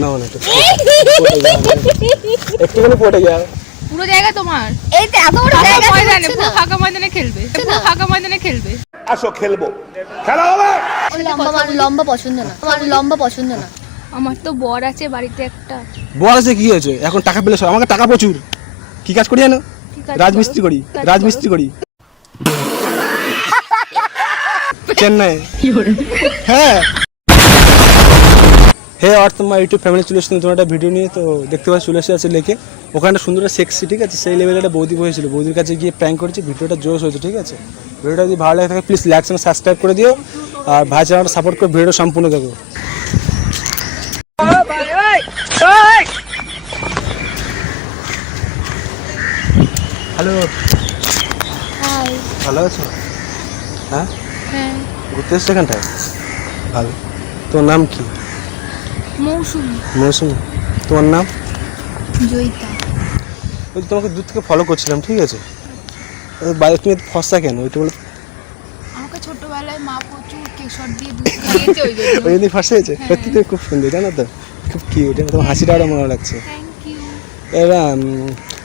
না না একটুখানি পড়ে যায়। পুরো জায়গা তোমার, এই তো এত বড় জায়গা ময়দানে, হচ্ছে পুরো না। ফাঁকা ময়দানে খেলবে, পুরো ফাঁকা ময়দানে খেলবে। আসো খেলবো, খেলা হবে। আমার লম্বা পছন্দ না, আমার লম্বা পছন্দ না। আমার তো বর আছে বাড়িতে একটা। বল আছে কি হয়েছে, এখন টাকা পেলে সব, আমাকে টাকা প্রচুর। কি কাজ করি জানো? কি কাজ রাজমিস্ত্রি করো? করি, কাজ করো? রাজমিস্ত্রি করি চেন্নাই। হ্যাঁ হে আর তোমার ইউটিউব ফ্যামিলি চলে এসেছিল তোমার একটা ভিডিও নিয়ে, তো দেখতে পাচ্ছি চলে এসে আছে লেকে ওখানে সুন্দর সেক্সি, ঠিক আছে, সেই লেভেলে একটা বৌদি বসেছিল, বৌদির কাছে গিয়ে প্র্যাঙ্ক করেছি, ভিডিওটা জোশ হয়েছে, ঠিক আছে। ভিডিওটা যদি ভালো লাগে থাকে প্লিজ লাইক এবং সাবস্ক্রাইব করে দিও, আর ভাই চ্যানেলটা সাপোর্ট করে ভিডিওটা সম্পূর্ণ দেখো। Hello, hi. ভালো আছো? হ্যাঁ, হ্যাঁ, ঘুরতে এসছো এখানটায়? ভালো। তোমার নাম কি? মৌসুমী। মৌসুমী। তোমার নাম? জয়িতা। ওই যে তোমাকে দূর থেকে ফলো করছিলাম, ঠিক আছে। বাইরে তুমি এত ফসা কেন? ওইটা বলে আমাকে ছোটবেলায় মা প্রচুর কেশর দিয়ে দুধ খাইয়েছে, ওই জন্য। ওই জন্যই ফসা হয়েছে। সত্যি তুমি খুব সুন্দর, জানো তো, খুব কিউট, তোমার হাসিটা আরও মনে লাগছে। Thank you. এবার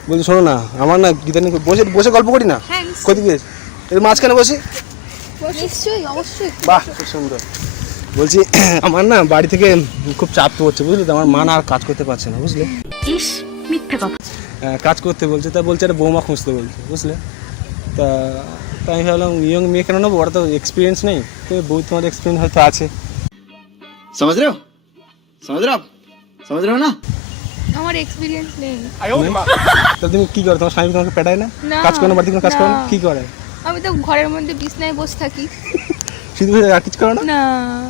বলছি শোনো না, আমার না গীতা নিয়ে বসে বসে গল্প করি না, থ্যাঙ্কস। কোথায় গিয়েছে এর মাঝখানে বসি। নিশ্চয়ই, অবশ্যই। বাহ, খুব সুন্দর। বলছি আমার না বাড়ি থেকে খুব চাপ পড়ছে, বুঝলে তো, আমার মা না আর কাজ করতে পারছে না, বুঝলে। ইস, মিথ্যে কথা। কাজ করতে বলছে, তা বলছে একটা বৌমা খুঁজতে বলছে, বুঝলে। তা তাই আমি ভাবলাম ইয়ং মেয়ে কেন নেবো, ওরা তো এক্সপিরিয়েন্স নেই, তো বউ তোমার এক্সপিরিয়েন্স হয়তো আছে। समझ रहे हो समझ रहे हो आप समझ रहे हो ना। আমার এক্সপিরিয়েন্স নেই। তা তুমি কি করো, তোমার স্বামী তোমাকে পেটায় না? না, কাজ করে না, বাড়িতে কোনো কাজ করে না, না। কি করে? আমি তো ঘরের মধ্যে বিছনায় বসে থাকি। শুধু আর কিছু করো না? না,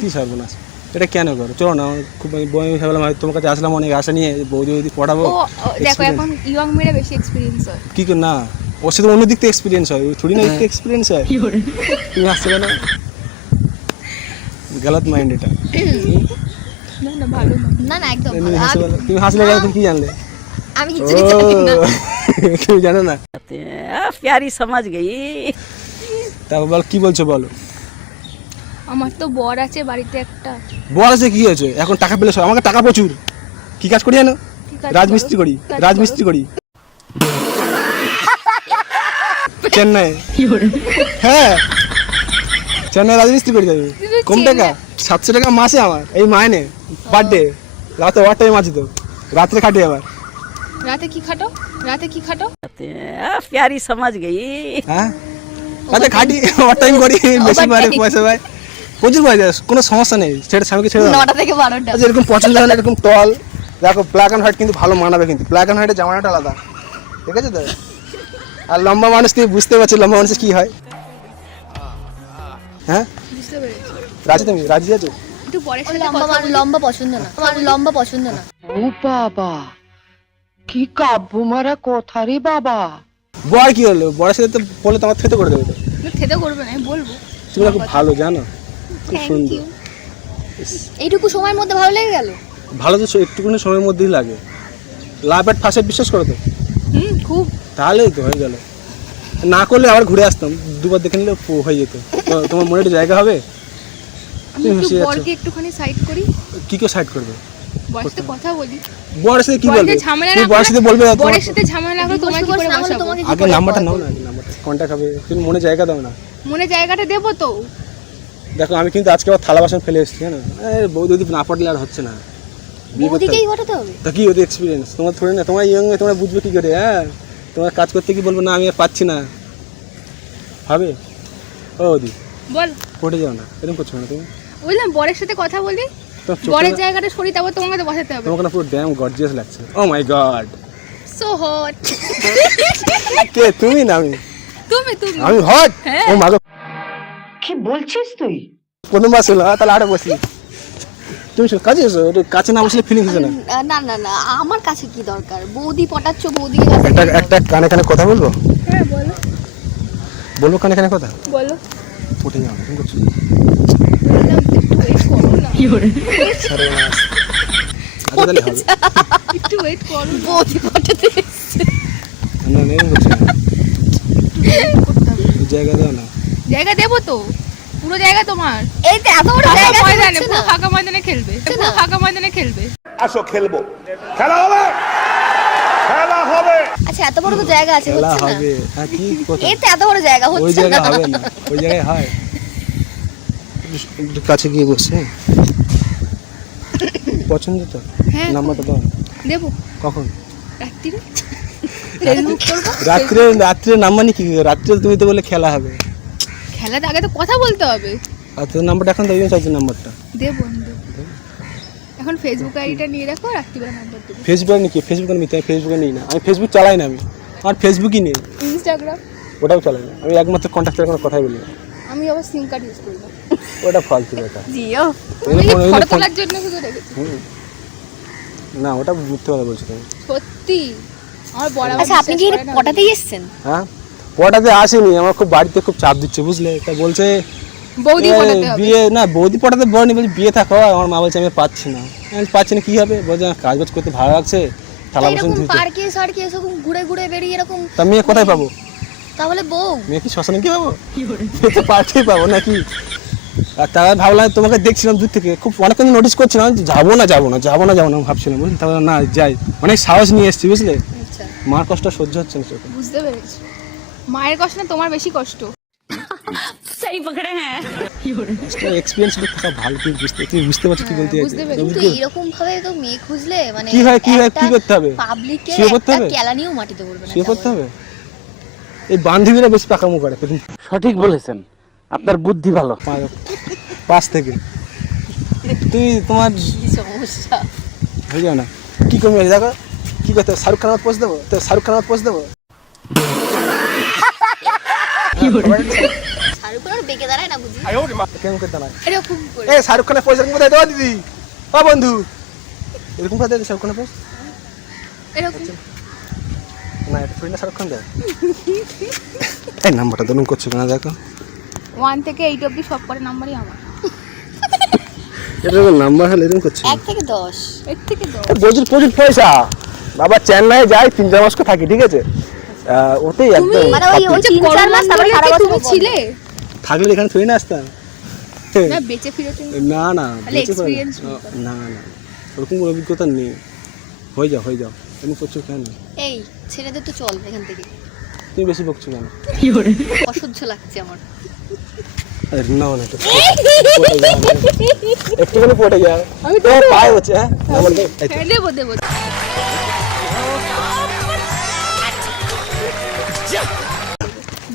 কি সর্বনাশ, এটা কেন করো? চলো না, আমার খুব বই ভাবলাম হয়তো তোমার কাছে আসলাম অনেক আশা নিয়ে, বৌদি বৌদি পড়াবো। ও দেখো Experience। এখন ইয়ং মেয়েরা বেশি এক্সপিরিয়েন্স হয়। কি করে না, ওর সাথে অন্য দিক থেকে এক্সপিরিয়েন্স হয়, ওই থোড়ি না দিক থেকে এক্সপিরিয়েন্স হয়। তুমি হাসতে কেন? গলত মাইন্ড এটা। না না, ভালো না। না না, একদম তুমি ভালো। হাসতে বলো, তুমি হাসলে কেন, তুমি কি জানলে? আমি ও কিছুই জানি না। তুমি জানো না? प्यारी समझ गई। তারপর বল, কি বলছো বলো। আমার তো বর আছে বাড়িতে একটা। বল আছে কি হয়েছে, এখন টাকা পেলে সব, আমাকে টাকা প্রচুর। কি কাজ করি জানো? কি কাজ রাজমিস্ত্রি করো? করি, কাজ রাজমিস্ত্রি করি চেন্নাই। হ্যাঁ, চেন্নাই রাজমিস্ত্রি করি যাবে। কিন্তু কম টাকা, 700 টাকা মাসে আমার এই মাইনে, পার ডে। রাতে ওভার টাইম আছে তো, রাত্রে খাটি আবার। রাতে কি খাটো? রাতে কি খাটো? प्यारी समझ गई। হ্যাঁ, রাতে খাটি, ওভার টাইম করি, বেশি পারে Overtime। পয়সা পাই, প্রচুর পয়সা, কোনো সমস্যা নেই। ছেড়ে স্বামীকে ছেড়ে দাও। 9টা থেকে 12টা। আচ্ছা, এরকম পছন্দ হয় না, এরকম টল। দেখো ব্ল্যাক অ্যান্ড হোয়াইট কিন্তু ভালো মানাবে, কিন্তু ব্ল্যাক অ্যান্ড হোয়াইটের জামাটা আলাদা, ঠিক আছে তো। আর লম্বা মানুষ তুমি বুঝতে পারছি লম্বা মানুষের কি হয়। হ্যাঁ, বুঝতে পেরেছি। রাজি, তুমি রাজি আছো? একটু পরের আমার সাথে লম্বা কথা বলি। লম্বা পছন্দ না, আমার লম্বা পছন্দ না। ও বাবা, কি কাব্য মারা কথা রে বাবা। বর কি হলো, বরের সাথে তো বলে তোমার থেতে করে দেবে তো। না, খেতে করবে না, আমি বলবো। তুমি না খুব ভালো, জানো, খুব থ্যাংক সুন্দর। ইউ। এইটুকু সময়ের মধ্যে ভালো লেগে গেল। ভালো তো একটুখানি সময়ের মধ্যেই লাগে। লাভ এট ফার্স্ট বিশ্বাস করো তো, খুব। তাহলেই তো হয়ে গেল। না করলে আবার ঘুরে আসতাম, দুবার দেখে নিলে হয়ে যেত। তোমার মনে একটা জায়গা হবে। আমি তুমি একটু হেসে যাচ্ছ। বরকে একটুখানি সাইড করি, কি কেউ সাইড করবে? বরের সাথে কথা বলি। বরের সাথে কি বরের বলবে? সাথে ঝামেলা তুমি না বরের সাথে বলবে করলে- তোমার- বরের সাথে ঝামেলা না করে তোমায় কি করে না হলে বসাবো? তোমাকে কি আগে করে নাম্বারটা call নাও করবো? না, আগে নাম্বারটা কন্ট্যাক্ট হবে, তুমি মনে জায়গা দাও না। মনে জায়গাটা দেবো তো। দেখো আমি কিন্তু আজকে আবার থালা বাসন ফেলে এসেছি, জানো। বৌদি যদি না পারলে আর হচ্ছে না, বিয়ে করতে বৌদিকেই হবে। ঘটাতে হবে। তা কি ওদের এক্সপিরিয়েন্স, তোমার থোড়ি না, তোমার ইয়ং তোমরা বুঝবে কি করে? হ্যাঁ, তোমার কাজ করতে কি বলবো না, আমি আর পাচ্ছি না, হবে। ও দি বল। পড়ে যাও না, এরকম করছো না তুমি। বললাম বরের সাথে কথা বলি, তোমার বরের চোখটা, জায়গাটা সরি, তারপর তোমাকে তো বসাতে হবে। তোমাকে না পুরো ড্যাম গর্জিয়াস লাগছে। ও মাই গড, সো হট। কে তুমি না আমি? তুমি তুমি আমি হট? হ্যাঁ। ও মাগো, কি বলছিস তুই? প্রথমবার ছিল, তাহলে আরে বসি। তুমি কাছে এসো, একটু কাছে না বসলে ফিলিং হচ্ছে না। না না না, আমার কাছে কি দরকার? বৌদি পটাচ্ছ, বৌদিকে কাছে একটা নিয়ে একটা কানে কানে কথা বলবো, হ্যাঁ বলো বলবো কানে কানে কথা। বলো। উঠে যাও না, তুমি করছো বললাম একটু ওয়েট করো না, ছাড়ো না। আগে তাহলে হবে একটু ওয়েট করো না। বৌদি পটাতে এসছে। না, না, এরকম করছো না, করতে হবে। জায়গা দাও না। জায়গা দেবো তো, পুরো জায়গা তোমার। এই তো এত বড় ফাঁকা জায়গা ময়দানে, হচ্ছে পুরো না। ফাঁকা ময়দানে খেলবে, পুরো ফাঁকা ময়দানে খেলবে। আসো খেলবো, খেলা হবে, খেলা হবে। আচ্ছা এত বড় তো জায়গা আছে, খেলা হচ্ছে না। হবে, হ্যাঁ কি কথা, এই তো এত বড় জায়গা ওই হচ্ছে জায়গায় না। হবে না, ওই জায়গায় হয়। একটু কাছে গিয়ে বসে, পছন্দ তো, হ্যাঁ। নাম্বারটা দাও। দেবো কখন? রাত্রিরে ফেসবুক করবো। রাত্রে, রাত্রে নাম্বার নিয়ে কি রাত্রে তুমি তো বলে খেলা হবে। খেলার আগে তো কথা বলতে হবে। আর তোর নাম্বারটা এখন দেবেন চাইছি, নাম্বারটা দেবো আমি দেবো। এখন ফেসবুক আইডিটা নিয়ে রাখো, রাত্রিবেলা নাম্বার দেবো। ফেসবুকে নিয়ে কি, ফেসবুকে আমি ফেসবুকে নিই না, আমি ফেসবুক চালাই না, আমি আমার ফেসবুকই নেই, ইনস্টাগ্রাম ওটাও চালাই না, আমি একমাত্র কন্ট্যাক্টের কোনো কথাই বলি না, আমি আবার সিম কার্ড ইউজ করি না। ওটা ফালতু কথা। জিও আমি ওই ফটো ফোন- তোলার জন্য শুধু রেখেছি। না ওটা মিথ্যে কথা বলছি তুমি। সত্যি আমার বড় আচ্ছা আপনি কি পটাতেই এসেছেন? হ্যাঁ পটাতে আসেনি, আমার খুব বাড়িতে খুব চাপ দিচ্ছে বুঝলে, তা বলছে বৌদি এ, পটাতে হবে। বিয়ে না, বৌদি পটাতে বলেনি, বলছি বিয়ে থাকো, আমার মা বলছে আমি পাচ্ছি না, আমি পাচ্ছি না কি হবে, বলছে আমার কাজ বাজ করতে ভালো লাগছে, থালা বাসন এরকম ধুতে, পার্কে সার্কে এরকম ঘুরে ঘুরে বেরিয়ে এরকম, তা মেয়ে কোথায় পাবো, তাহলে বউ মেয়ে কি শ্মশানে কি পাবো, মেয়ে তো পার্কেই পাবো নাকি। আর তারা ভাবলাম তোমাকে দেখছিলাম দূর থেকে, খুব অনেকক্ষণ নোটিস করছিলাম, যাবো না যাবো না যাবো না যাবো না ভাবছিলাম বুঝলি, তারপরে না যাই, অনেক সাহস নিয়ে এসেছি বুঝলে, আচ্ছা মার কষ্ট সহ্য হচ্ছে না চোখে। বুঝতে পেরেছি, মায়ের কষ্ট না তোমার বেশি কষ্ট। सही पकड़े हैं। এক্সপিরিয়েন্স থাকা ভালো, তুমি বুঝতে পারছো কি বলতে বুঝতে চাইছি? পেরেছি। কিন্তু এরকম ভাবে তো মেয়ে খুঁজলে মানে কি হয়, কি হয়, কি করতে হবে? পাবলিকে শুয়ে পড়তে একটা হবে? কেলানিও মাটিতে পড়বে না, শুয়ে পড়তে হবে, এই বান্ধবীরা বেশি পাকামো করে সঠিক বলেছেন, আপনার বুদ্ধি ভালো। পাশ থেকে তুই তোমার কি সমস্যা। হয়ে যাও না, কি করবি দেখো, কি করতে হবে, শাহরুখ খান আমার পোস্ট দেবো, তো শাহরুখ খান আমার পোস্ট দেবো, শাহরুখ খান বেঁকে দাঁড়ায় না বুঝি। কেমন করতে না, এরকম করে এ শাহরুখ খানের পোস্ট এরকম কোথায় দেওয়া দিদি, ও বন্ধু এরকম কোথায় দেয় শাহরুখ খানের পোস্ট, এরকম না এটা ফ্রেন্ড শাহরুখ খান দেয়। এই নাম্বারটা দরুন করছো কেন দেখো, 1 থেকে 8 অবধি সব করে নাম্বারই আমার। এটা নাম্বার হলে এরকম করছো, 1 থেকে 10 এর থেকে তো প্রচুর প্রচুর পয়সা, বাবা চেন্নাই যাই 3-4 মাস থাকি ঠিক আছে, ওতেই একদম মানে ওই ওই আচ্ছা, 3-4 মাস তারপরে সারা বছর তুমি ছিলে থাকলে এখানে থই না আসতাম, না, বেঁচে ফিরে তুমি না না তাহলে বেঁচে পারবো না। experience না না ওরকম কোনো অভিজ্ঞতা নেই, হয়ে যাও এমনি করছো কেন, এই ছেড়ে দে তো চল এখান থেকে, তুমি বেশি বকছো কেন, অসহ্য লাগছে আমার। আরে না না একটুখানি পড়ে যাও, আমি তো পায়ে হচ্ছে, হ্যাঁ না বলতে এই তো। হ্যাঁ, দেবো দেবো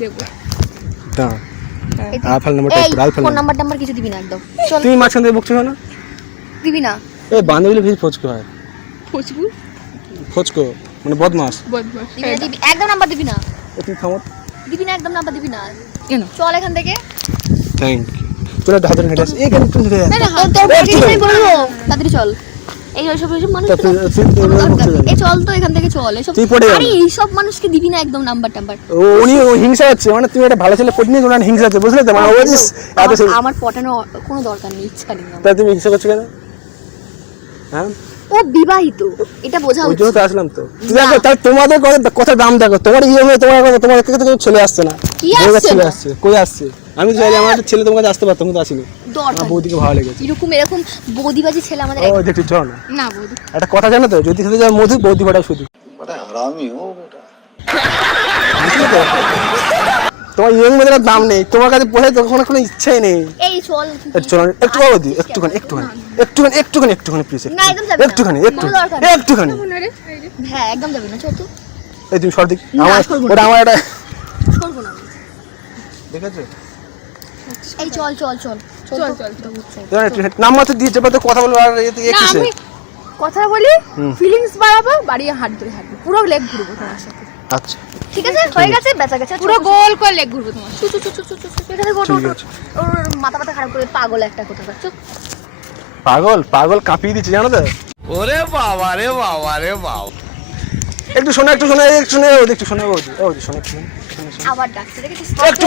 দেবো। দাঁড়াও, এই তুই- আলফাল নাম্বারটা এই একটু আলফাল ফোন নাম্বার টাম্বার কিছু দিবি না একদম, চল তুমি মাঝখান থেকে বকছো কেন, দিবি না। এই বান্ধবীলে বেশি ফচকো হয়, ফুচকু ফচকো মানে বদমাস, বদমাস। দিবি না, দিবি একদম নাম্বার দিবি না, তুই থামো, দিবি না একদম নাম্বার দিবি না, কেন? চল এখান থেকে। থ্যাংক ইউ, তোরা হাতে হেঁটে আসি, এই কেন একটু হেঁটে আসি, না না হাত তোর বাড়ি আমি বলবো তাড়াতাড়ি চল, এই ওইসব মানুষ তা তুই- তুই- তুই এভাবে বকছো কেন? এই চল তো এখান থেকে চল, এসব তুই পড়ে যাবি। আরে এইসব মানুষকে দিবি না একদম নাম্বার টাম্বার। উনি হিংসা হচ্ছে, মানে তুমি একটা ভালো ছেলে পটিনি তোমার হিংসা হচ্ছে বুঝলে তো, মানে ও যে এত আমার পটানো কোনো দরকার নেই, ইচ্ছা নেই আমার। তা তুমি হিংসা করছো কেন, হ্যাঁ ও বিবাহিত, এটা বোঝা ওই উচিত। জন্য তো আসলাম তো, দেখো তাহলে তোমাদের কথা দাম দেখো, তোমার ইয়ে হয়ে তোমার থেকে তো কেউ ছেলে আসছে না, কি বউয়ের আসছে ছেলে না? আসছে, কই আসছে, আমি তো চাইলে আমার একটা ছেলে তোমার কাছে আসতে পারতাম কিন্তু আসিনি, দরকার আমার বৌদিকে ভালো লেগেছে, এরকম বৌদিবাজি ছেলে আমাদের ও দেখছি চল না, না বৌদি একটা কথা জানো তো, যদি খেতে যায় মধু বৌদি ভাড়া শুধু, বুঝলে তো? তোমার ইয়ং মেয়েদের দাম নেই, তোমার কাছে পড়ে তখন কোনো ইচ্ছাই নেই, এই চল চলো একটু বৌদি একটুখানি প্লিজ, না, একদম যাবে না। একটুখানি কোনো দরকার নেই। একটুখানি, হ্যাঁ একদম যাবে না, চল তো, এই তুমি সর্দিক না, আমার সরবো না। ওটা আমার এটা করবো না আমি। দেখেছো, এই চল চল চল চল চল তো। চল নাম্বার তো দিয়েছে তো কথা বলবো, আর এ না কিসে, আমি কথা বলি, ফিলিংস বাড়াবো, বাড়িয়ে হাত ধরে হাঁটবো, পুরো লেগ ঘুরবো তোমার সাথে, আচ্ছা ঠিক আছে হয়ে গেছে, বেচা গেছে, পুরো গোল করে লেগ ঘুরবো তোমার সাথে। চু চু চু চু চু চু, এখানে ওঠ, ঠিক ওঠ, আছে। ওঠ। ওর মাথা ব্যথা খারাপ করে পাগল একটা কথা চুপ। পাগল কাঁপিয়ে দিচ্ছে জানো তো, ওরে বাবা রে বাবা রে বাবা। একটু শোনা একটু শোনা একটু শোনা বৌদি একটু শোনা, একটু শোনা আবার ডাকছে দেখেছিস? একটু